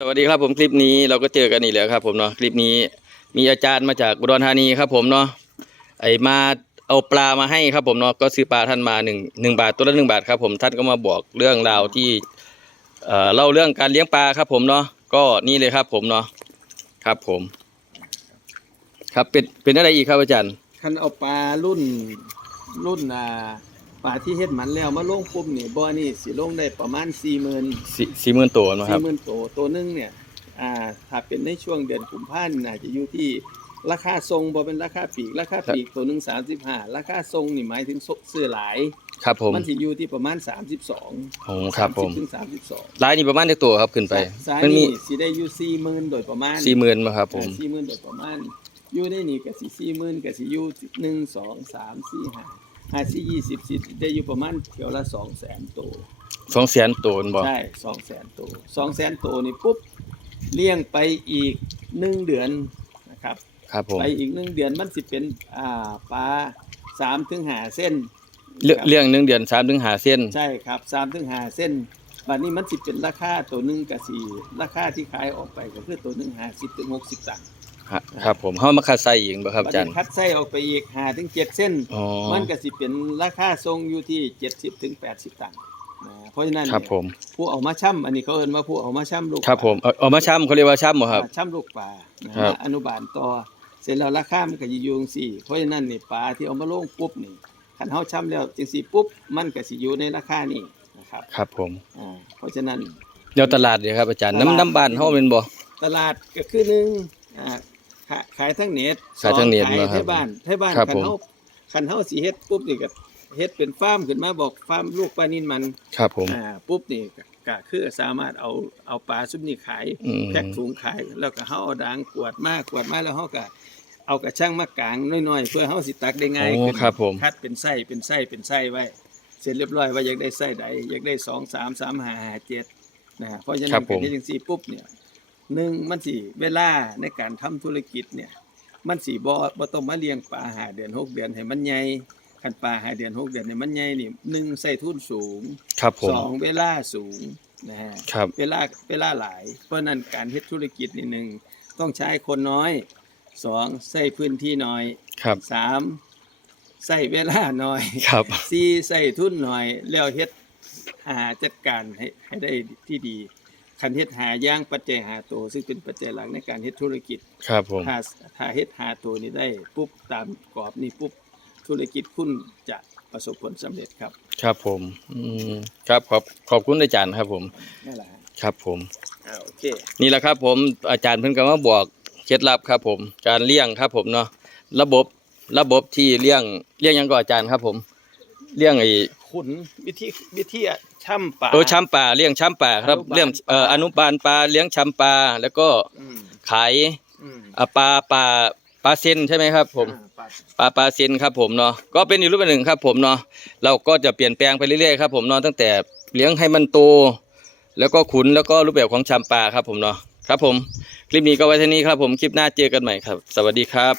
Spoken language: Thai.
สวัสดีครับผมคลิปนี้เราก็เจอกันอีกแล้วครับ ผมเนาะคลิปนี้มีอาจารย์มาจากอุดรธานีครับ ผมเนาะไอมาเอาปลามาให้ครับ ผมเนาะก็ซื้อปลาท่านมาหนึ่งหนึ่งบาทตัวละหนึ่งบาทครับ ผมท่านก็มาบอกเรื่องราวที่เอ่อเล่าเรื่องการเลี้ยงปลาครับ ผมเนาะก็นี่เลยครับ ผมเนาะครับ ผม ครับเป็นเป็นอะไรอีกครับอาจารย์คันเอาปลารุ่นรุ่นอ่า ป่าที่เฮ็ดหมันแล้วมาลงปุ๊บนี่บ่อนี่สิลงได้ประมาณสี่หมื่นสี่หมื่นตัวนะครัสี่บ หมื่นตัวตัวหนึงเนี่ยอ่าถ้าเป็นในช่วงเดือนกุมภาพันธ์น่าจะอยู่ที่ราคาทรงบ่เป็นราคาปีกราคาปีกตัวหนึงสามสิบห้าราคาทรงนี่หมายถึงซื้อหลาย ครับผมมันสิอยู่ที่ประมาณ 32 โอ้ครับผม30ถึง32ลายนี่ประมาณเท่าตัวครับขึ้นไป สายมันี่สิได้อยู่ 40,000 โดยประมาณสี่หมื่นมาครับผม 40,000 โดยประมาณ อยู่ได้นี่ก็สิ40,000ก็สิอยู่1 2 3 4 5 หาซี่ยี่สิบสิบได้อยู่ประมาณเกี่ยวละสองแสนตัวสองแสนตัวบอกใช่สองแสนตัวสองแสนตัวนี่ปุ๊บเลี้ยงไปอีกหนึ่งเดือนนะครับครับผมไปอีกหนึ่งเดือนมันสิเป็นอ่าปลาสามถึงห้าเส้นเลี้ยงหนึ่งเดือนสามถึงห้าเส้น ใช่ครับสามถึงห้าเส้นบัดนี้มันสิเป็นราคาตัวหนึ่งกับสี่ราคาที่ขายออกไปก็คือตัวหนึ่งห้าสิบถึงหกสิบตังค์ ครับ ผมเฮามาคัดใส่อีกบ่ครับบัดอาจารนี้ย์คัดไส้ออกไปอีกห้าถึงเจ็ดเส้น อ๋อ มันก็สิเป็นราคาทรงอยู่ที่เจ็ดสิบถึงแปดสิบตังค์นะเพราะฉะนั้นครับเนี่ยผม ผู้เอามาช่ำอันนี้เขาเอิ้นว่าผู้เอามาช่ำลูกครับผมเอาเอามาช่ำเขาเรียกว่าช่ำบ่ครับอ่าช่ำลูกปลานะครับอนุบาลต่อ เสร็จแล้วราคามันก็สิอยู่จังซี่เพราะฉะนั้นนี่ปลาที่เอามาลงปุ๊บนี่คันเฮาช่ำแล้วจังซี่ปุ๊บมันก็สิอยู่ในราคานี้นะครับครับผมอ่าเพราะฉะนั้น เดี๋ยวตลาดเดี๋ยวครับอาจารย์ตลาด น้ำน้ำบานเฮาเป็นบ่ ตลาดก็คือหนึ่งอ่า ขายขายทั้งเน็ตขายทั้งเน็ตสอขายนะครับให้บ้านให้บ้านครับคัผมนเฮาคันเฮาสิเฮ็ดปุ๊บนี่ก็เฮ็ดเป็นฟาร์มขึ้นมาบอกฟาร์มลูกปลานินมันครับผมอ่าปุ๊บนี่ก็ก็คือสามารถเอาเอาปลาซุปนี่ขายอืมแพ็คถุงขาย แล้วก็เฮาเอาด่างกวดมากกวดมาแล้วเฮาก็เอากระช่างมากางน้อยๆ เพื่อเฮาสิตักได้ง่ายโอ้ขึ้นครับผมคัดเป็นไส้เป็นไส้เป็นไส้ไว้ เสร็จเรียบร้อยว่าอยากได้ไส้ใดอยากได้สองสามสามห้าห้าเจ็ดนะฮะเพราะฉะครันั้บนผมเป็นจังซี่ปุ๊บเนี่ย หนึ่งมันสิเวลาในการทำธุรกิจเนี่ย มันสิบ่บ่ต้องมาเลี้ยงปลาหาเดือนหกเดือนให้มันใหญ่คันปลาหาเดือนหกเดือนให้มันใหญ่นี่หนึ่งใส่ทุนสูงครับผมสองเวลาสูงนะฮะครับเวลาเวลาหลาย เพราะนั้นการเฮ็ดธุรกิจนี่หนึ่งต้องใช้คนน้อยสองใส่พื้นที่น้อยครับสามใส่เวลาน้อยครับสี่ใส่ทุนน้อยแล้วเฮ็ดหาจัดการให้ให้ได้ที่ดี คันเฮ็ดหาอย่างปัจจัยหาตัวซึ่งเป็นปัจจัยหลักในการเฮ็ดธุรกิจครับผมถ้าถ้าเฮ็ดหาตัวนี้ได้ปุ๊บตามกรอบนี้ปุ๊บธุรกิจคุณจะประสบผลสำเร็จครับ ครับผมอืมครับขอบขอบคุณอาจารย์ครับผมนั่นแหละฮะครับผมอ่าโอเคนี่แหละครับผมอาจารย์เพิ่นก็มาบอกเคล็ดลับครับ ผมการเลี้ยงครับ ผมเนาะระบบระบบที่เลี้ยงเลี้ยงหยังก็อาจารย์ครับ ผมเลี้ยงไอ้ ขุนวิธีวิธีช่ำป่าโอ้ช้ำป่าเลี้ยงช้ำป่าครับอนุบาลเลี้ยงเอ่อปลา อนุบาลปลาเลี้ยงช้ำปลาแล้วก็อืมขายอืมอ่าปลาปลาปลาเซนใช่ไหมครับ ผม อ่าป่าปลาปลาเซนครับผมเนาะก็เป็นอีกรูปแบบหนึ่งครับผมเนาะเราก็จะเปลี่ยนแปลงไปเรื่อยๆครับผมเนาะตั้งแต่เลี้ยงให้มันโต แล้วก็ขุนแล้วก็รูปแบบของชำปลาครับผมเนาะครับผม คลิปนี้ก็ไว้เท่านี้ครับผมคลิปหน้าเจอกันใหม่ครับ สวัสดีครับ